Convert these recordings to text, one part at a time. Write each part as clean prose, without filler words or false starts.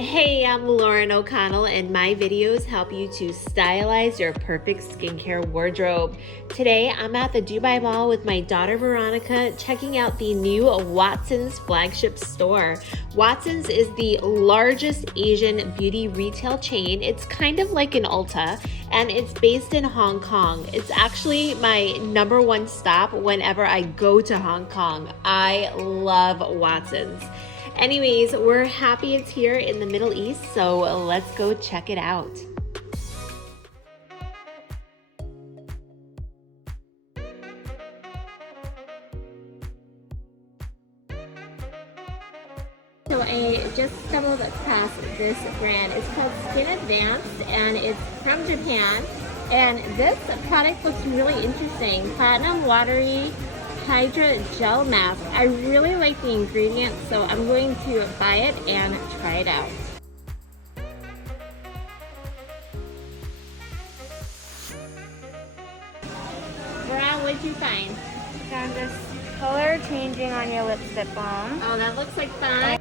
Hey, I'm Lauren O'Connell, and my videos help you to stylize your perfect skincare wardrobe. Today, I'm at the Dubai Mall with my daughter Veronica, checking out the new Watsons flagship store. Watsons is the largest Asian beauty retail chain. It's kind of like an Ulta, and it's based in Hong Kong. It's actually my number one stop whenever I go to Hong Kong. I love Watsons. Anyways, we're happy it's here in the Middle East, so let's go check it out. So I just stumbled across this brand. It's called Skin Advanced and it's from Japan. And this product looks really interesting. Platinum Watery Hydra Gel Mask. I really like the ingredients, so I'm going to buy it and try it out. Brown, what'd you find? Found this color changing on your lipstick balm. Oh, that looks like fun.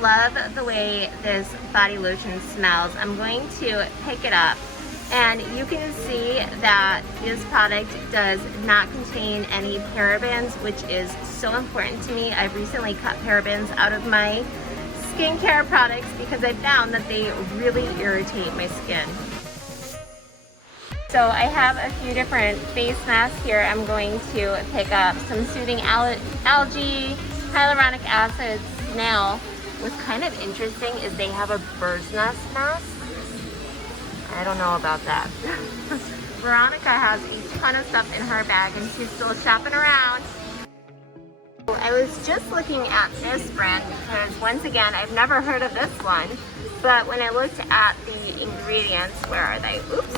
Love the way this body lotion smells. I'm going to pick it up. And you can see that this product does not contain any parabens, which is so important to me. I've recently cut parabens out of my skincare products because I found that they really irritate my skin. So I have a few different face masks here. I'm going to pick up some soothing algae, hyaluronic acid, snail. What's kind of interesting is they have a bird's nest mask. I don't know about that. Veronica has a ton of stuff in her bag and she's still shopping around. I was just looking at this brand because once again, I've never heard of this one, but when I looked at the ingredients, where are they? Oops.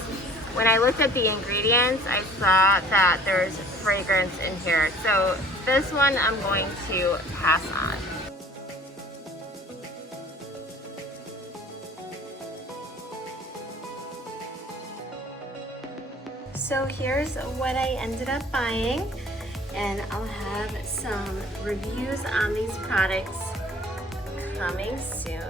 When I looked at the ingredients, I saw that there's fragrance in here. So this one I'm going to pass on. So here's what I ended up buying, and I'll have some reviews on these products coming soon.